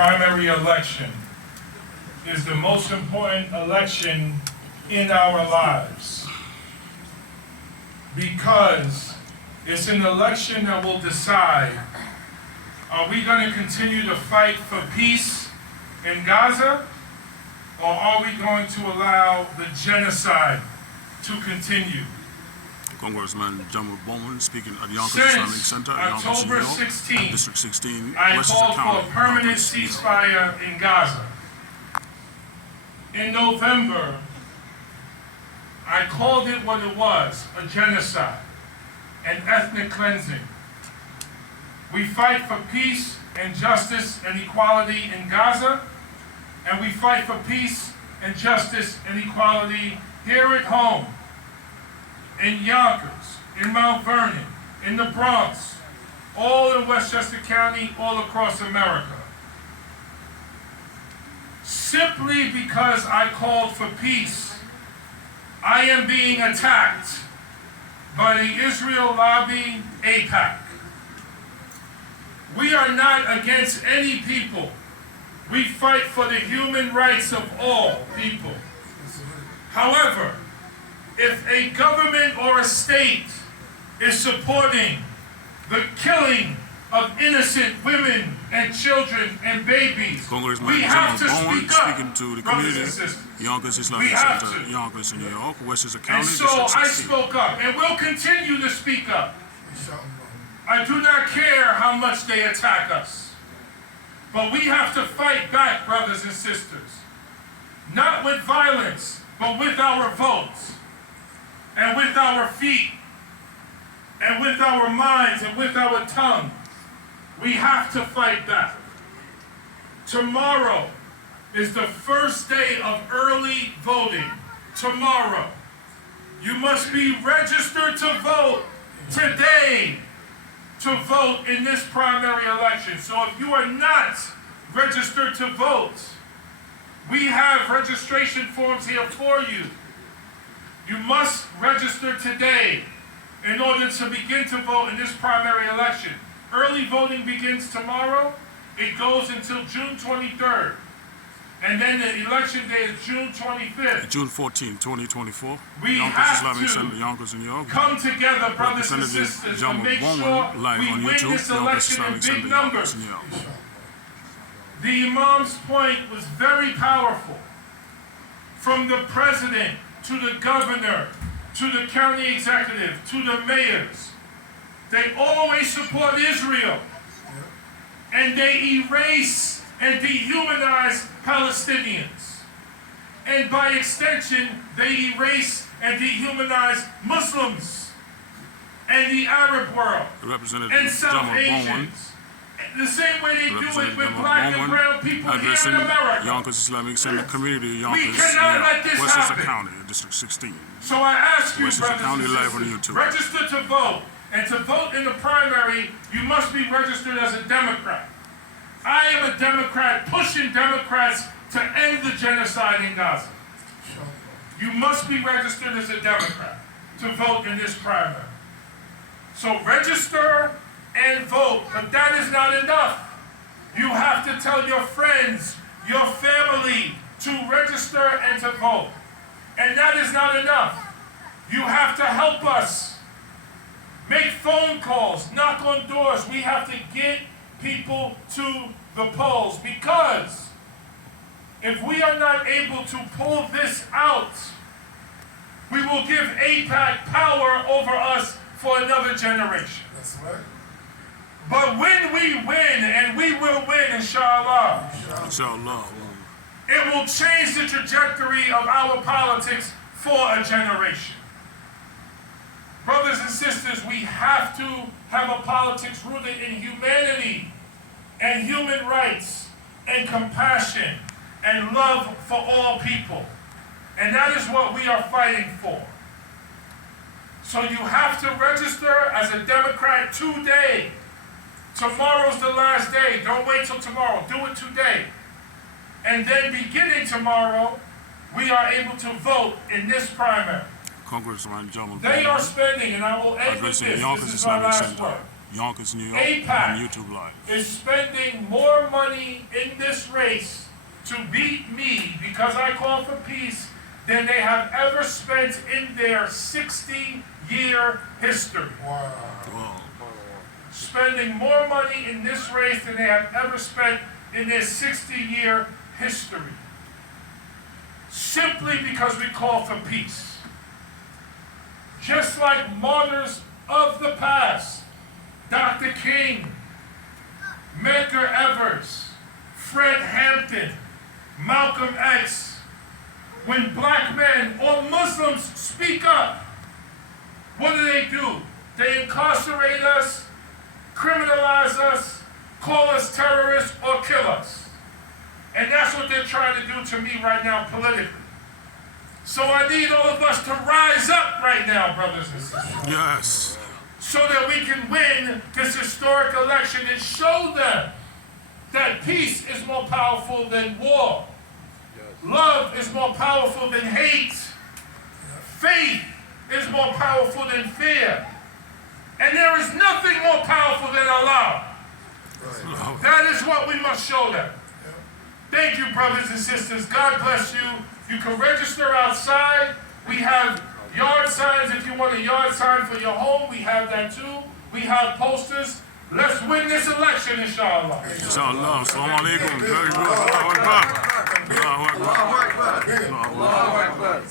primary election is the most important election in our lives because it's an election that will decide, are we going to continue to fight for peace in Gaza, or are we going to allow the genocide to continue? Congressman Jamaal Bowman speaking at the Yonkers Islamic Center October Yonkers, 16, District 16, I Westchester called for County, a permanent Yonkers, ceasefire in Gaza. In November, I called it what it was, a genocide, an ethnic cleansing. We fight for peace and justice and equality in Gaza, and we fight for peace and justice and equality here at home, in Yonkers, in Mount Vernon, in the Bronx, all in Westchester County, all across America. Simply because I called for peace, I am being attacked by the Israel lobby, AIPAC. We are not against any people. We fight for the human rights of all people. However, if a government or a state is supporting the killing of innocent women and children and babies, we have to speak up, speaking to the brothers community, and sisters. Yonkers Islamic Center, Yonkers, New York, Westchester County, And so District I 16. spoke up, and will continue to speak up. I do not care how much they attack us, but we have to fight back, brothers and sisters. Not with violence, but with our votes, and with our feet, and with our minds, and with our tongue. We have to fight back. Tomorrow is the first day of early voting. Tomorrow. You must be registered to vote today to vote in this primary election. So if you are not registered to vote, we have registration forms here for you. You must register today in order to begin to vote in this primary election. Early voting begins tomorrow. It goes until June 23rd. And then the election day is June 25th. June 14, 2024. We Yonkers have Islamic to Center, Yonkers, New York. come together, brothers and Representative sisters, to Jamaal make Bowman, sure live we on win YouTube, this Yonkers election in Islamic Center, big Yonkers, numbers. New York. The Imam's point was very powerful. From the president to the governor to the county executive to the mayors, they always support Israel. And they erase and dehumanize Palestinians. And by extension, they erase and dehumanize Muslims and the Arab world and South Asians. The same way they do it with black and brown people here in America. Yonkers Islamic Center community, Yonkers, cannot let this Westchester happen. County, District 16. So I ask you, Westchester brothers County and live on sisters, YouTube. register to vote. And to vote in the primary, you must be registered as a Democrat. I am a Democrat pushing Democrats to end the genocide in Gaza. You must be registered as a Democrat to vote in this primary. So register and vote, but that is not enough. You have to tell your friends, your family to register and to vote. And that is not enough. You have to help us. Make phone calls, knock on doors. We have to get people to the polls, because if we are not able to pull this out, we will give AIPAC power over us for another generation. That's right. But when we win, and we will win, inshallah, Inshallah. it will change the trajectory of our politics for a generation. Brothers and sisters, we have to have a politics rooted in humanity and human rights and compassion and love for all people. And that is what we are fighting for. So you have to register as a Democrat today. Tomorrow's the last day. Don't wait till tomorrow. Do it today. And then beginning tomorrow, we are able to vote in this primary. Congressman Jamaal They are Bowman, spending, and I will end with addressing this, Yonkers this is my Islamic last Center, word. Yonkers, New York, AIPAC on YouTube Live. is spending more money in this race to beat me because I call for peace than they have ever spent in their 60-year history. Wow. Spending more money in this race than they have ever spent in their 60-year history. Simply because we call for peace. Just like martyrs of the past, Dr. King, Medgar Evers, Fred Hampton, Malcolm X, when black men or Muslims speak up, what do? They incarcerate us, criminalize us, call us terrorists, or kill us. And that's what they're trying to do to me right now politically. So I need all of us to rise up right now, brothers and sisters. Yes. So that we can win this historic election and show them that peace is more powerful than war. Love is more powerful than hate. Faith is more powerful than fear. And there is nothing more powerful than Allah. That is what we must show them. Thank you, brothers and sisters. God bless you. You can register outside. We have yard signs. If you want a yard sign for your home, we have that too. We have posters. Let's win this election, inshallah. Inshallah. Assalamu alaikum. Very good. Allahu Akbar. Allahu Akbar. Allahu Akbar.